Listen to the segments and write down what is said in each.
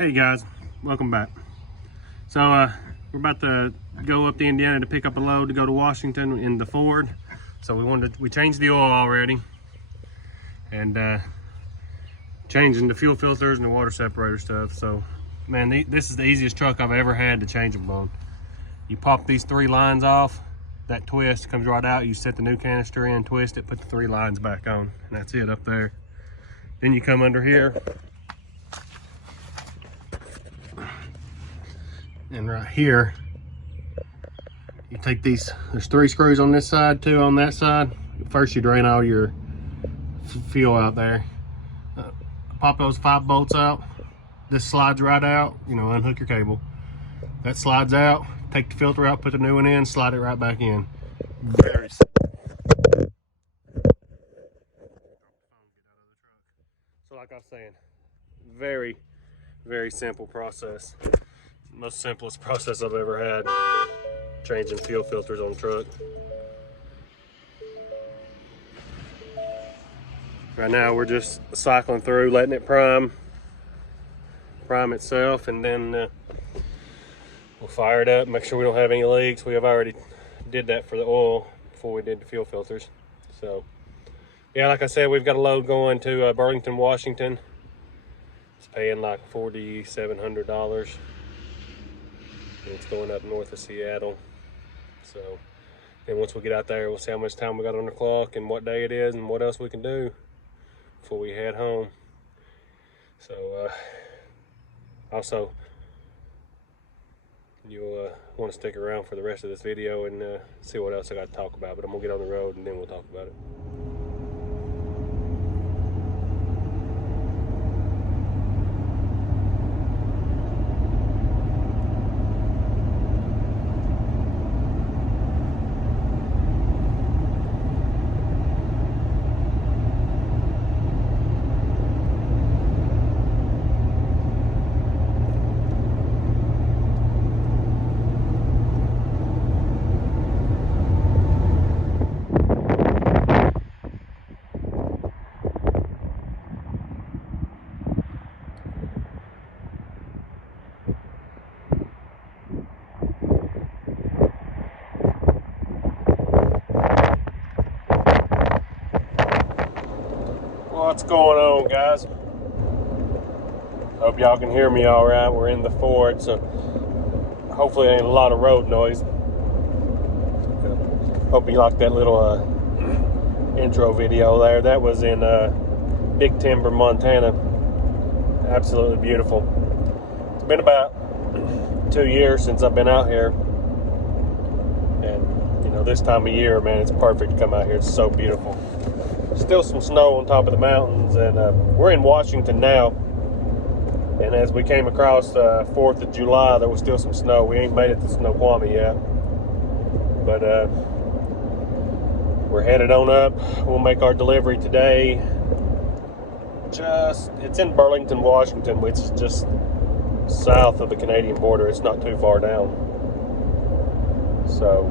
Hey guys, welcome back. So we're about to go up to Indiana to pick up a load to go to Washington in the Ford. So we changed the oil already and changing the fuel filters and the water separator stuff. So man, this is the easiest truck I've ever had to change them on. You pop these 3 lines off, that twist comes right out, you set the new canister in, twist it, put the 3 lines back on, and that's it up there. Then you come under here, and right here, you take these, there's 3 screws on this side, 2 on that side. First you drain all your fuel out there. Pop those 5 bolts out. This slides right out, you know, unhook your cable. That slides out, take the filter out, put the new one in, slide it right back in. Very simple. So like I was saying, very, very simple process. Most simplest process I've ever had, changing fuel filters on the truck. Right now we're just cycling through, letting it prime itself, and then we'll fire it up, make sure we don't have any leaks. We have already did that for the oil before we did the fuel filters. So yeah, like I said, we've got a load going to Burlington, Washington. It's paying like $4,700. It's going up north of Seattle. So then once we get out there, we'll see how much time we got on the clock and what day it is and what else we can do before we head home. So also, you'll want to stick around for the rest of this video and see what else I got to talk about. But I'm gonna get on the road and then we'll talk about it. What's going on, guys? Hope y'all can hear me all right. We're in the Ford, so hopefully there ain't a lot of road noise. Hope you liked that little intro video there. That was in Big Timber, Montana. Absolutely beautiful. It's been about 2 years since I've been out here, and you know, this time of year, man, it's perfect to come out here. It's so beautiful. Still some snow on top of the mountains, and we're in Washington now, and as we came across 4th of July, there was still some snow. We ain't made it to Snoqualmie yet, but we're headed on up. We'll make our delivery today. It's in Burlington, Washington, which is just south of the Canadian border. It's not too far down. So,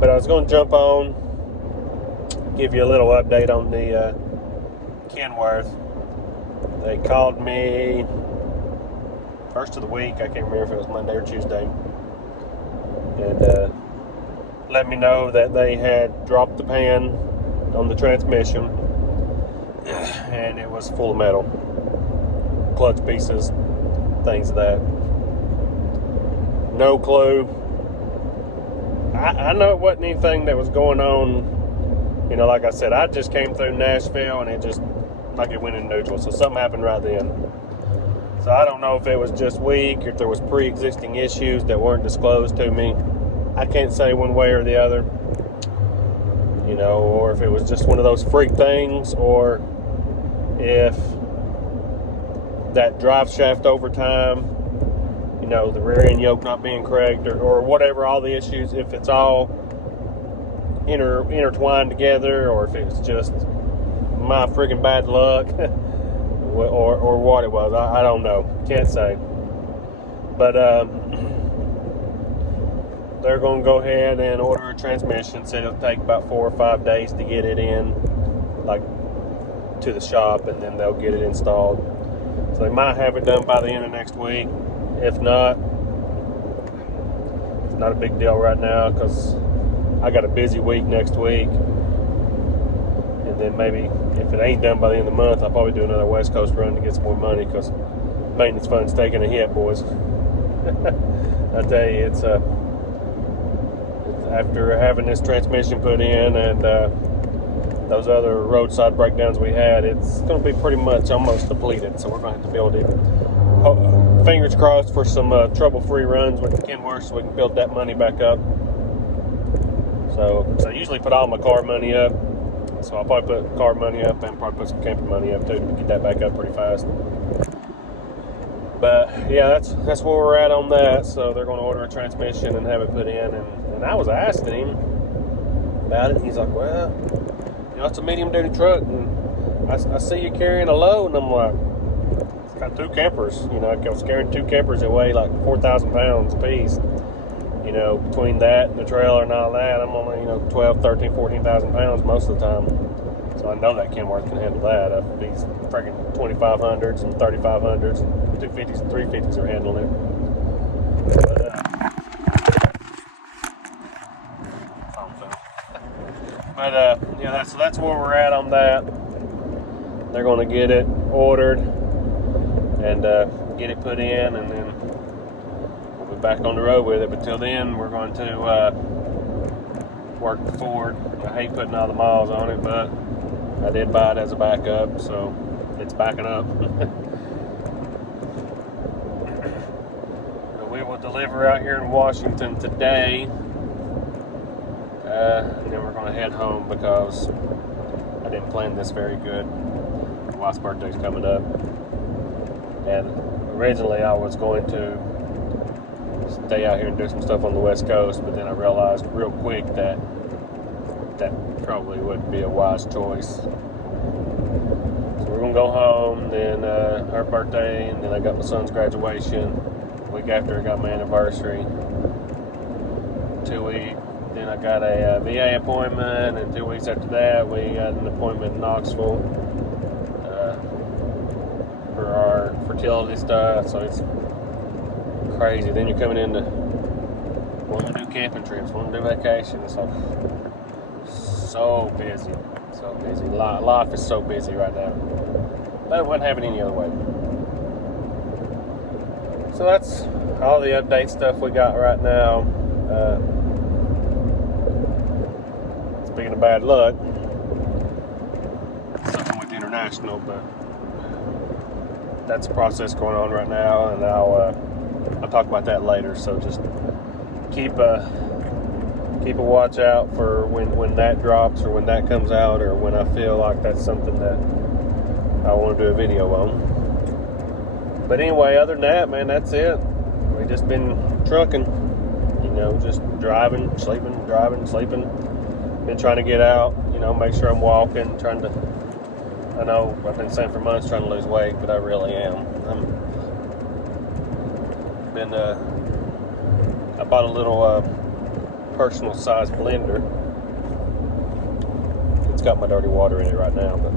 but I was going to jump on, give you a little update on the Kenworth. They called me first of the week. I can't remember if it was Monday or Tuesday, and let me know that they had dropped the pan on the transmission and it was full of metal, clutch pieces, things of that. No clue. I know it wasn't anything that was going on. You know, like I said, I just came through Nashville and it just, like it went in neutral. So something happened right then. So I don't know if it was just weak or if there was pre-existing issues that weren't disclosed to me. I can't say one way or the other. You know, or if it was just one of those freak things, or if that drive shaft over time, you know, the rear end yoke not being correct, or whatever, all the issues, if it's all intertwined together, or if it's just my freaking bad luck, or what it was. I don't know. Can't say. But they're going to go ahead and order a transmission. Said it'll take about 4 or 5 days to get it in, like, to the shop, and then they'll get it installed. So they might have it done by the end of next week. If not, it's not a big deal right now because I got a busy week next week. And then maybe if it ain't done by the end of the month, I'll probably do another West Coast run to get some more money because maintenance fund's taking a hit, boys. I tell you, it's after having this transmission put in and those other roadside breakdowns we had, it's going to be pretty much almost depleted. So we're going to have to build it. Fingers crossed for some trouble-free runs with the Kenworth so we can build that money back up. So I usually put all my car money up. So I'll probably put car money up and probably put some camper money up too to get that back up pretty fast. But yeah, that's where we're at on that. So they're going to order a transmission and have it put in. And I was asking him about it. He's like, well, you know, it's a medium-duty truck, and I see you carrying a load. And I'm like, it's got 2 campers. You know, I was carrying 2 campers that weigh like 4,000 pounds a piece. You know, between that and the trailer and all that, I'm only, 12, 13, 14,000 pounds most of the time. So I know that Kenworth can handle that. These freaking 2500s and 3500s and 250s and 350s are handling it. But yeah, that's where we're at on that. They're going to get it ordered and get it put in, and then we'll be back on the road with it. But till then, we're going to work the Ford. I hate putting all the miles on it, but I did buy it as a backup, so it's backing up. We will deliver out here in Washington today. And then we're going to head home because I didn't plan this very good. My wife's birthday's coming up. And originally I was going to stay out here and do some stuff on the West Coast, but then I realized real quick that probably wouldn't be a wise choice. So we're going to go home, then her birthday, and then I got my son's graduation. The week after I got my anniversary. 2 weeks. Then I got a VA appointment, and 2 weeks after that, we got an appointment in Knoxville for our fertility stuff. So it's crazy. Then you're coming into wanting to do camping trips, wanting to do vacations. So busy, so busy. Life is so busy right now. But it wouldn't have it any other way. So that's all the update stuff we got right now. Speaking of bad luck, something with International, but that's a process going on right now, and I'll talk about that later. So just keep a watch out for when that drops, or when that comes out, or when I feel like that's something that I want to do a video on. But anyway, other than that, man, that's it. We've just been trucking, just driving, sleeping, driving, sleeping. Been trying to get out, make sure I'm walking, I know I've been saying for months trying to lose weight, but I really am. I bought a little personal size blender. It's got my dirty water in it right now, but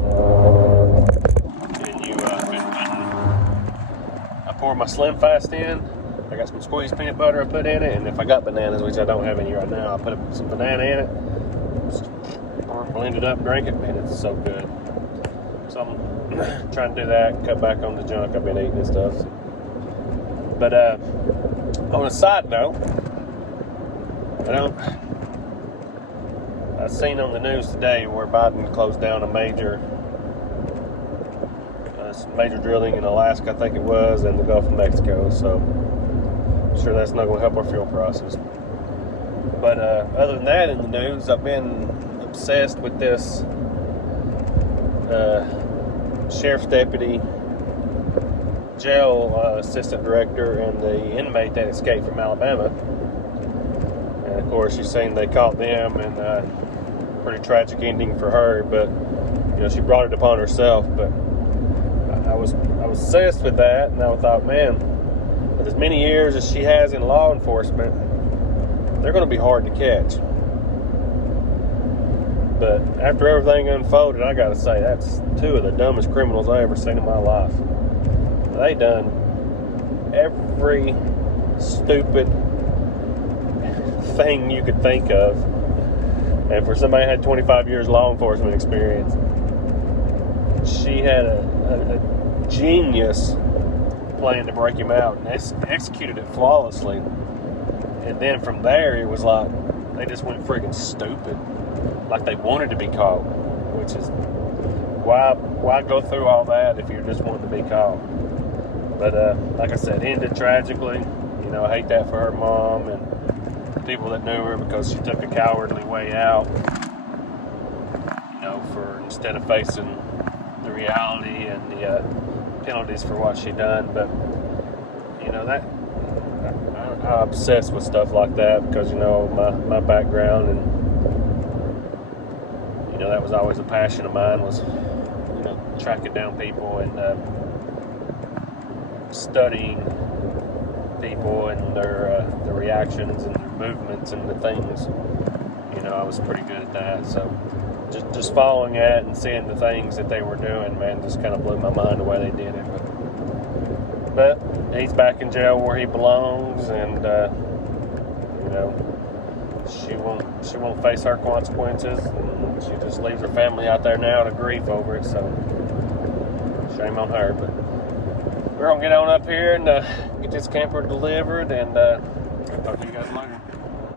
I pour my Slim Fast in. I got some squeezed peanut butter I put in it, and if I got bananas, which I don't have any right now, I put some banana in it. Blend it up, drink it, man, it's so good. So I'm trying to do that, cut back on the junk I've been eating and stuff. But on a side note, I seen on the news today where Biden closed down a major drilling in Alaska, I think it was, and the Gulf of Mexico. So I'm sure that's not going to help our fuel prices. But other than that, in the news, I've been obsessed with this sheriff's deputy, jail assistant director, and the inmate that escaped from Alabama. And of course, you're saying they caught them, and pretty tragic ending for her. But she brought it upon herself. But I was obsessed with that, and I thought, man, with as many years as she has in law enforcement, they're going to be hard to catch. But after everything unfolded, I got to say, that's 2 of the dumbest criminals I ever seen in my life. They done every stupid thing you could think of. And for somebody that had 25 years law enforcement experience, she had a genius plan to break him out and executed it flawlessly. And then from there, it was like they just went freaking stupid, like they wanted to be caught, which is why go through all that if you're just wanting to be caught. But like I said, ended tragically. You know, I hate that for her mom and people that knew her, because she took a cowardly way out. You know, for instead of facing the reality and the penalties for what she done. But you know, that I obsess with stuff like that, because you know my background, and you know that was always a passion of mine, was you know tracking down people and studying people and their reactions and their movements and the things. You know, I was pretty good at that. So just following that and seeing the things that they were doing, man, just kind of blew my mind the way they did it. But he's back in jail where he belongs, and you know, she won't face her consequences, and she just leaves her family out there now to grief over it. So shame on her. But we're gonna get on up here and get this camper delivered, and talk to you guys later.